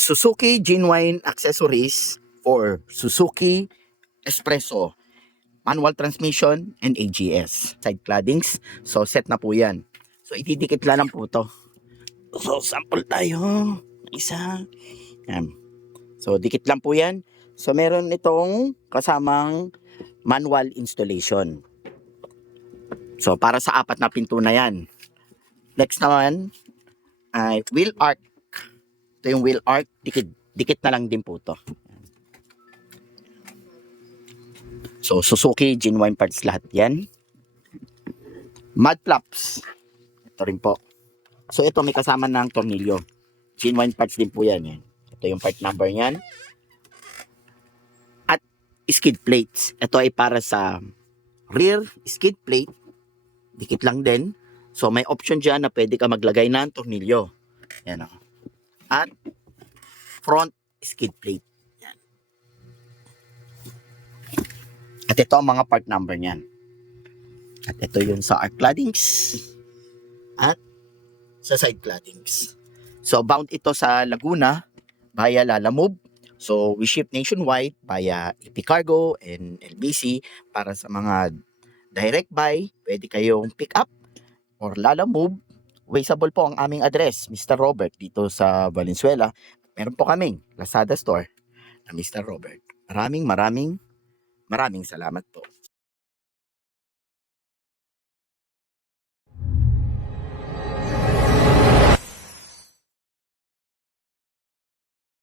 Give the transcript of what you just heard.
Suzuki genuine accessories for Suzuki Espresso, manual transmission, and AGS. Side claddings. So, set na po yan. So, itidikit lang po to. So, sample tayo. Isa. Yan. So, dikit lang po yan. So, meron itong kasamang manual installation. So, para sa 4 na pinto na yan. Next naman, ay wheel arc. Ito yung wheel arc. Dikit na lang din po to. So, Suzuki genuine parts lahat yan. Mud flaps. Ito rin po. So, ito may kasama ng tornilyo. Genuine parts din po yan. Yan. Ito yung part number niyan. At skid plates. Ito ay para sa rear skid plate. Dikit lang din. So, may option dyan na pwede ka maglagay ng tornilyo. Yan o. At front skid plate. Yan. At ito ang mga part number niyan. At ito yung sa arc claddings. At sa side claddings. So, bound ito sa Laguna via Lalamove. So, we ship nationwide via EP Cargo and LBC para sa mga direct buy. Pwede kayong pick up or Lalamove. Wasteable po ang aming address, Mr. Robert, dito sa Valenzuela. Meron po kaming Lazada store na Mr. Robert. Maraming salamat po.